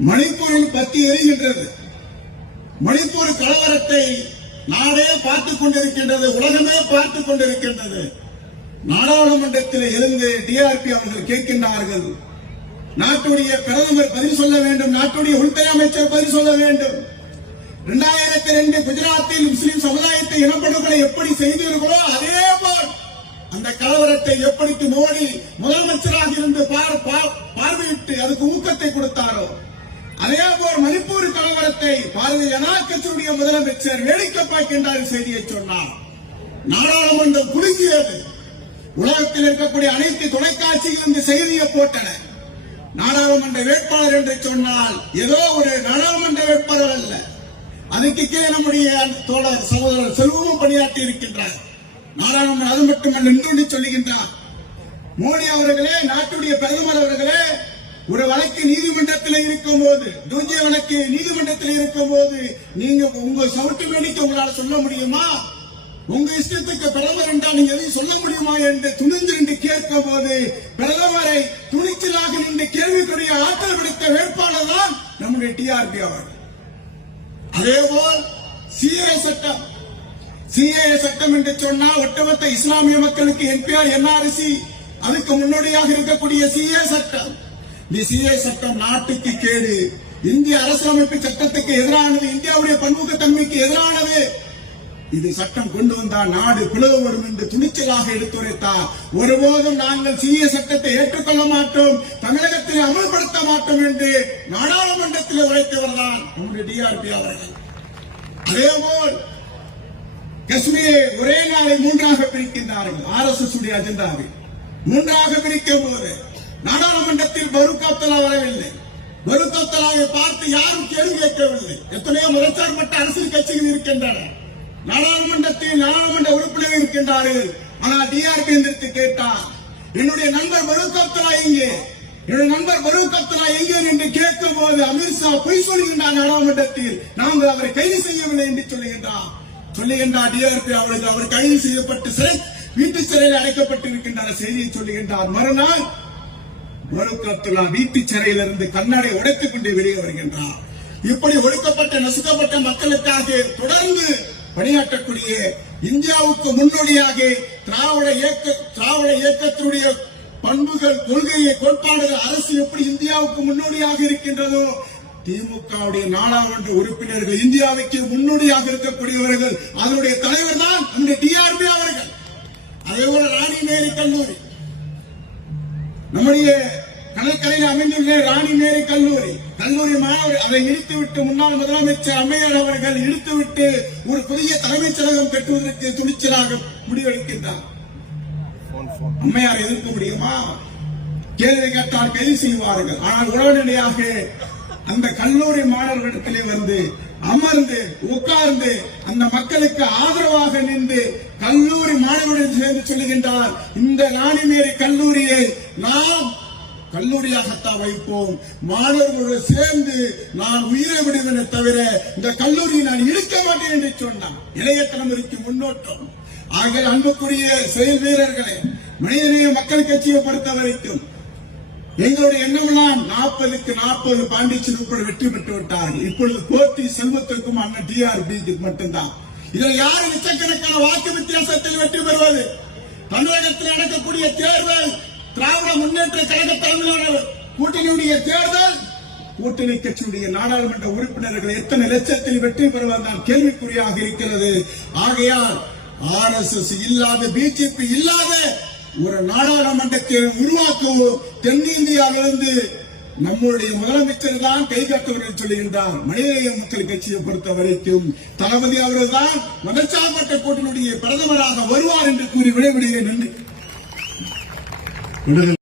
மணிப்பூரில் பத்தி எரிகின்றது. மணிப்பூர் கலவரத்தை நாடே பார்த்துக் கொண்டிருக்கின்றது உலகமே பார்த்துக் கொண்டிருக்கின்றது. நாடாளுமன்றத்தில் இருந்து டிஆர்பி அவர்கள் கேட்கின்றார்கள். நாட்டுடைய பிரதமர் பதில் சொல்ல வேண்டும் நாட்டுடைய உள்துறை அமைச்சர் பதில் சொல்ல வேண்டும். இரண்டாயிரத்தி ரெண்டு குஜராத்தில் முஸ்லிம் சமுதாயத்தை இனப்படுகொலை எப்படி செய்தீர்களோ அதே போல் அந்த கலவரத்தை எப்படி மோடி முதலமைச்சராக இருந்து பா- பார்வையிட்டு அதுக்கு ஊக்கத்தை கொடுத்தாரோ அதே போல் மணிப்பூர் கலவரத்தை பாரதிய ஜனதா கட்சியுடைய முதலமைச்சர் வேடிக்கை பார்க்கின்றார் செய்தியை சொன்னார். நாடாளுமன்றம் குலுங்கியது உலகத்தில் இருக்கக்கூடிய அனைத்து தொலைக்காட்சிகளும் இந்த செய்தியை போட்டன. நாடாளுமன்ற வேட்பாளர் என்று சொன்னால் ஏதோ ஒரு நாடாளுமன்ற வேட்பாளர் அல்ல. அதுக்கு கீழே நம்முடைய தோழர் சகோதரர் செல்வமும் பணியாற்றி இருக்கின்றார். நாடாளுமன்றம் அது மட்டுமல்ல என்று சொல்லுகின்றார். மோடி அவர்களே நாட்டுடைய பிரதமர் அவர்களே ஒரு வழக்கு நீதிமன்றத்தில் இருக்கும் போது தூஜ்ய வழக்கு நீதிமன்றத்தில் இருக்கும் போது நீங்க உங்க சவுட்டு வேடிக்கை உங்களால சொல்ல முடியுமா? உங்க இஷ்டத்துக்கு பிரதமர் என்றால் நீங்க எதையும் சொல்ல முடியுமா என்று துணிந்து நின்று கேட்கும் போது பிரதமரை துணிச்சலாக நின்று கேள்விக்குரிய ஆற்றல் பிடித்த வேட்பாளர் தான் நம்முடைய டிஆர்பி அவர்கள். அதேபோல் சிஏ சட்டம். சிஏ சட்டம் என்று சொன்னால் ஒட்டுமொத்த இஸ்லாமிய மக்களுக்கு என்பிஆர் என்ஆர்சி அதுக்கு முன்னோடியாக இருக்கக்கூடிய சிஏ சட்டம். நீ சிஏ சட்டம் நாட்டுக்கு கேடு. இந்திய அரசியலமைப்பு சட்டத்துக்கு எதிரானது இந்தியாவுடைய பன்முகத்தன்மைக்கு எதிரானது. இது சட்டம் கொண்டு வந்தால் நாடு பிளவுபடும் என்று துணிச்சலாக எடுத்துரைத்தார் ஒருபோதும் நாங்கள் சிறிய சட்டத்தை ஏற்றுக்கொள்ள மாட்டோம் தமிழகத்தில் அமல்படுத்த மாட்டோம் என்று நாடாளுமன்றத்தில் உரைத்தவர்தான் நம்முடைய டிஆர்பி அவர்கள். அதேபோல் காஷ்மீரை ஒரே நாளை மூன்றாக பிரிக்கின்றார்கள் ஆர் எஸ் எஸ் உடைய அஜெண்டாவை மூன்றாக பிரிக்கும் போது நாடாளுமன்றத்தில் பருக் அப்துல்லா வரவில்லை. பருக் பார்த்து யாரும் கேள்வி கேட்கவில்லை. எத்தனையோ மதச்சார்பட்ட அரசியல் கட்சிகள் இருக்கின்றன. நாடாளுமன்றத்தில் நாடாளுமன்ற உறுப்பினர் இருக்கின்றார்கள். ஆனால் டிஆர்பி எந்திரித்து கேட்டார் என்னுடைய நண்பர் பருக் எங்கே? என்னுடைய நண்பர் பருக் எங்கே? என்று கேட்கும் போது அமித்ஷா பொய் சொல்கின்றார் நாடாளுமன்றத்தில். நாங்கள் அவரை கைது செய்யவில்லை என்று சொல்லுகின்றார். சொல்லுகின்றார் டிஆர்பி அவருக்கு அவர் கைது செய்யப்பட்டு சிறை வீட்டு சிறையில் அடைக்கப்பட்டிருக்கின்ற செய்தியை சொல்லுகின்றார். மறுநாள் பருக் அப்துல்லா வீட்டு சிறையிலிருந்து கண்ணாடை உடைத்துக் கொண்டு வெளியே வருகின்றார். இப்படி ஒடுக்கப்பட்ட நசுக்கப்பட்ட மக்களுக்காக தொடர்ந்து பணியாற்றக்கூடிய இந்தியாவுக்கு முன்னோடியாக திராவிட இயக்க திராவிட இயக்கத்தினுடைய பண்புகள் கொள்கையை கோட்பாடுகள் அரசு எப்படி இந்தியாவுக்கு முன்னோடியாக இருக்கின்றதோ திமுகவுடைய நாடாளுமன்ற உறுப்பினர்கள் இந்தியாவுக்கு முன்னோடியாக இருக்கக்கூடியவர்கள் அதனுடைய தலைவர் தான் இந்த டிஆர்பி அவர்கள். அதே போல ராணி மேரி கல்லூரி. நம்முடைய கடற்கரையில் ராணி மேரி கல்லூரி. கல்லூரி மாணவர் அதை இடித்துவிட்டு முன்னாள் முதலமைச்சர் அம்மையார் அவர்கள் இடித்துவிட்டு ஒரு புதிய தலைமைச் செயலகம் கட்டுவதற்கு துணிச்சலாக முடிவெடுக்கின்றார். அம்மையார் எதிர்க்க முடியுமா? கேள்வி கேட்டால் கைது செய்வார்கள். ஆனால் உடனடியாக அந்த கல்லூரி மாணவர்களிடத்திலே வந்து அமர்ந்து உட்கார்ந்து அந்த மக்களுக்கு ஆதரவாக நின்று கல்லூரி மாணவர்கள் சேர்ந்து சொல்லுகின்றார் இந்த ராணிமேரி கல்லூரியை நாம் கல்லூரியாகத்தான் வைப்போம். மாணவர்களோடு சேர்ந்து நான் உயிரை விடுவேனே தவிர இந்த கல்லூரியை நான் இழுக்க மாட்டேன் என்று சொன்னான் இளைய இருக்கும் முன்னோட்டம் ஆகிய அன்புக்குரிய செயல் வீரர்களே மனிதநேய மக்கள் கட்சியை பொறுத்த வரைக்கும் எங்களுடைய எண்ணமெல்லாம் நாற்பதுக்கு நாற்பது பாண்டிச்சேரி உட்பட வெற்றி பெற்று விட்டார்கள். இப்பொழுது போட்டி செல்வத்திற்கும் அண்ணன் டிஆர்பிக்கு மட்டும்தான். இதில் யார் லட்சக்கணக்கான வாக்கு வித்தியாசத்தில் வெற்றி பெறுவது? தமிழகத்தில் நடக்கக்கூடிய தேர்தல் திராவிட முன்னேற்ற கழக தலைமையிலான கூட்டணியுடைய தேர்தல் கூட்டணி கட்சியுடைய நாடாளுமன்ற உறுப்பினர்கள் எத்தனை லட்சத்தில் வெற்றி பெறுவதுதான் கேள்விக்குறியாக இருக்கிறது. ஆகையால் ஆர் எஸ் எஸ் இல்லாத பிஜேபி இல்லாத ஒரு நாடாளுமன்றத்தை உருவாக்கவும் தென்னிந்தியாவிலிருந்து நம்முடைய முதலமைச்சர் தான் கை காட்டவர்கள் சொல்லுகின்றார் மனிதநேய மக்கள் கட்சியை பொறுத்த வரைக்கும் தளபதி அவர்கள் தான் மதச்சார்பற்ற கூட்டணியுடைய பிரதமராக வருவார் என்று கூறி விடைபெறுகிறேன். நன்றி. விடுதலை